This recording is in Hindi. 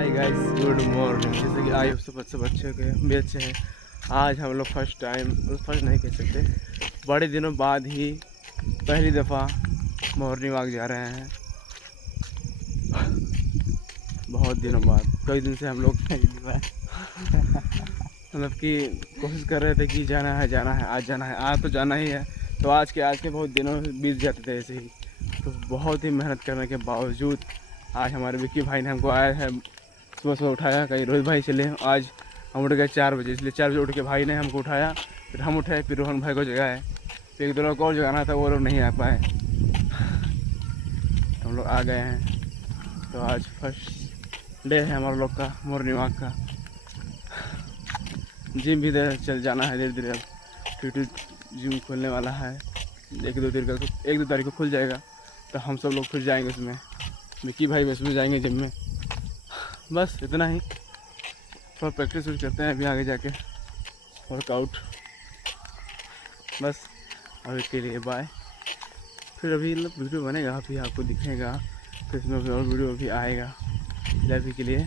Hi guys, good morning. जैसे कि आज सब अच्छे भी अच्छे हैं। आज हम लोग फर्स्ट टाइम, फर्स्ट नहीं कह सकते, बड़े दिनों बाद ही पहली दफ़ा मॉर्निंग वॉक जा रहे हैं। बहुत दिनों बाद, कई दिन से हम लोग मतलब कि कोशिश कर रहे थे कि जाना है आज जाना है, आज तो जाना ही है। तो आज के बहुत दिनों बीत जाते थे ऐसे ही। तो बहुत ही मेहनत करने के बावजूद आज हमारे विक्की भाई ने हमको आया है, सुबह सुबह उठाया। कहीं रोहित भाई चले, आज हम उठ गए 4 बजे, इसलिए 4 बजे उठ के भाई ने हमको उठाया, फिर हम उठाए, फिर रोहन भाई को जगाए, फिर एक दो लोग को और जगाना था, वो लोग नहीं आ पाए। हम लोग आ गए हैं। तो आज फर्स्ट डे है हमारे लोग का मॉर्निंग वॉक का। जिम भी चल जाना है धीरे धीरे। अब ट्यूटी जिम खुलने वाला है, एक दो तारीख को खुल जाएगा। तो हम सब लोग फिर जाएंगे उसमें, विक्की भाई भी उसमें जाएंगे जिम में। बस इतना ही, थोड़ा प्रैक्टिस करते हैं अभी आगे जाके, वर्कआउट। बस अभी के लिए बाय। फिर अभी वीडियो बनेगा, अभी आपको दिखेगा, फिर इसमें और वीडियो भी आएगा। अभी के लिए